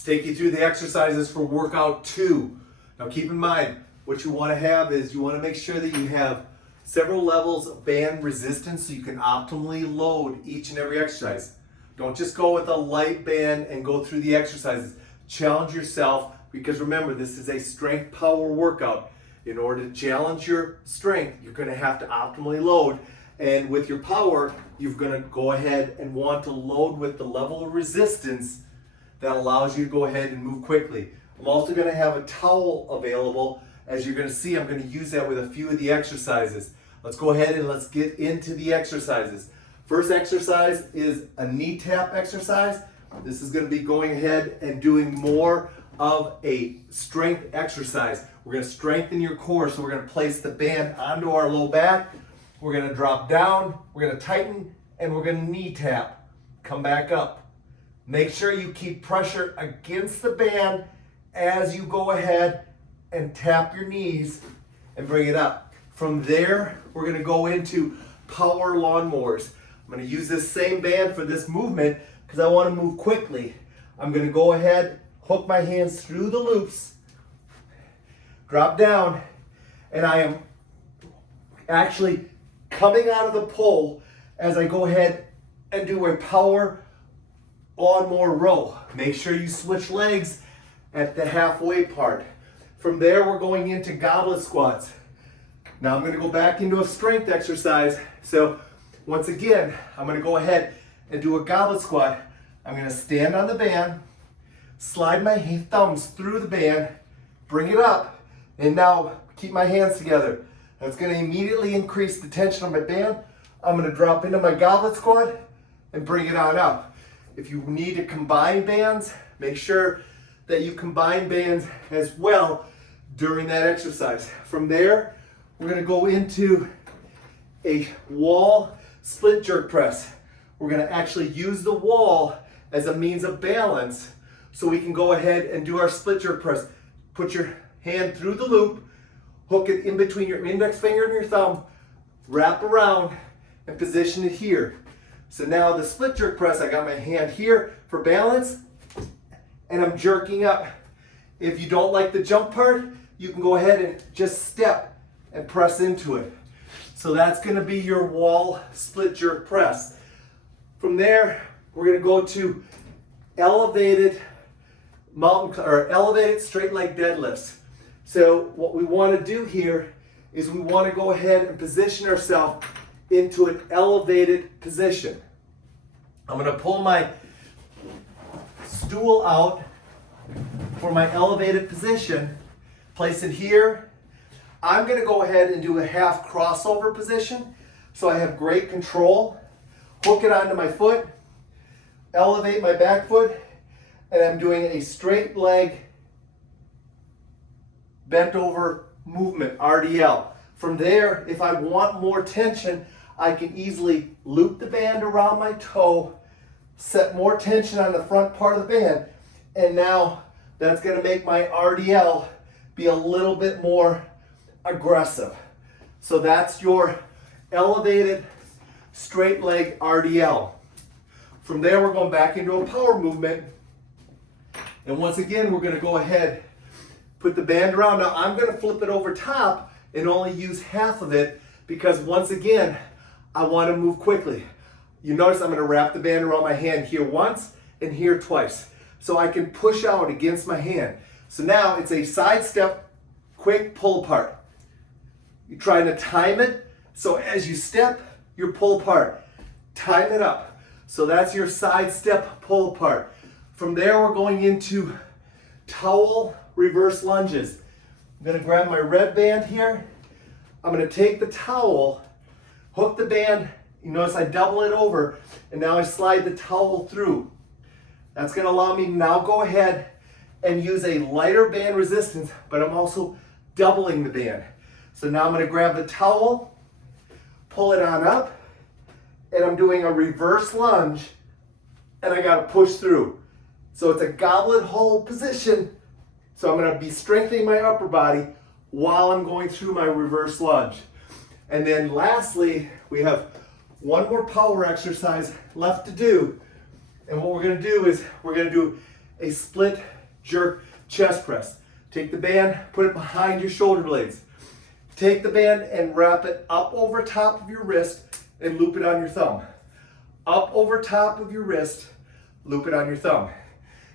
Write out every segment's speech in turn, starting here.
Let's take you through the exercises for workout 2. Now keep in mind, what you want to have is you want to make sure that you have several levels of band resistance so you can optimally load each and every exercise. Don't just go with a light band and go through the exercises. Challenge yourself, because remember, this is a strength power workout. In order to challenge your strength, you're going to have to optimally load. And with your power, you're going to go ahead and want to load with the level of resistance that allows you to go ahead and move quickly. I'm also going to have a towel available. As you're going to see, I'm going to use that with a few of the exercises. Let's go ahead and let's get into the exercises. First exercise is a knee tap exercise. This is going to be going ahead and doing more of a strength exercise. We're going to strengthen your core, so we're going to place the band onto our low back. We're going to drop down, we're going to tighten, and we're going to knee tap. Come back up. Make sure you keep pressure against the band as you go ahead and tap your knees and bring it up. From there, we're going to go into power lawnmowers. I'm going to use this same band for this movement because I want to move quickly. I'm going to go ahead, hook my hands through the loops, drop down, and I am actually coming out of the pole as I go ahead and do a power lawnmower row. Make sure you switch legs at the halfway part. From there, we're going into goblet squats. Now I'm going to go back into a strength exercise. So once again, I'm going to go ahead and do a goblet squat. I'm going to stand on the band, slide my thumbs through the band, bring it up, and now keep my hands together. That's going to immediately increase the tension on my band. I'm going to drop into my goblet squat and bring it on up. If you need to combine bands, make sure that you combine bands as well during that exercise. From there, we're going to go into a wall split jerk press. We're going to actually use the wall as a means of balance so we can go ahead and do our split jerk press. Put your hand through the loop, hook it in between your index finger and your thumb, wrap around, and position it here. So now the split jerk press, I got my hand here for balance, and I'm jerking up. If you don't like the jump part, you can go ahead and just step and press into it. So that's going to be your wall split jerk press. From there, we're going to go to elevated elevated straight leg deadlifts. So what we want to do here is we want to go ahead and position ourselves into an elevated position. I'm going to pull my stool out for my elevated position, place it here. I'm going to go ahead and do a half crossover position so I have great control. Hook it onto my foot, elevate my back foot, and I'm doing a straight leg bent over movement, RDL. From there, if I want more tension, I can easily loop the band around my toe, set more tension on the front part of the band, and now that's going to make my RDL be a little bit more aggressive. So that's your elevated straight leg RDL. From there, we're going back into a power movement. And once again, we're going to go ahead, put the band around. Now I'm going to flip it over top and only use half of it because once again, I want to move quickly. You notice I'm going to wrap the band around my hand here once and here twice. So I can push out against my hand. So now it's a side step, quick pull apart. You're trying to time it. So as you step, you pull apart. Time it up. So that's your side step pull apart. From there, we're going into towel reverse lunges. I'm going to grab my red band here. I'm going to take the towel, hook the band. You notice I double it over, and now I slide the towel through. That's going to allow me to now go ahead and use a lighter band resistance, but I'm also doubling the band. So now I'm going to grab the towel, pull it on up, and I'm doing a reverse lunge, and I got to push through. So it's a goblet hold position. So I'm going to be strengthening my upper body while I'm going through my reverse lunge. And then lastly, we have one more power exercise left to do. And what we're going to do is we're going to do a split jerk chest press. Take the band, put it behind your shoulder blades. Take the band and wrap it up over top of your wrist and loop it on your thumb. Up over top of your wrist, loop it on your thumb.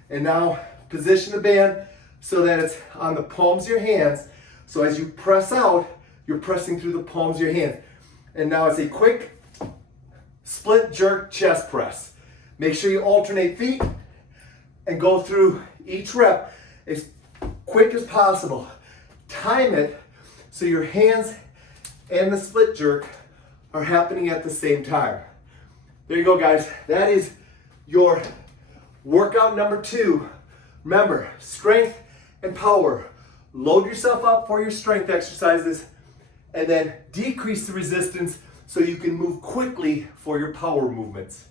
And now position the band so that it's on the palms of your hands. So as you press out, you're pressing through the palms of your hands. And now it's a quick split jerk chest press. Make sure you alternate feet and go through each rep as quick as possible. Time it so your hands and the split jerk are happening at the same time. There you go, guys. That is your workout number 2. Remember, strength and power. Load yourself up for your strength exercises and then decrease the resistance so you can move quickly for your power movements.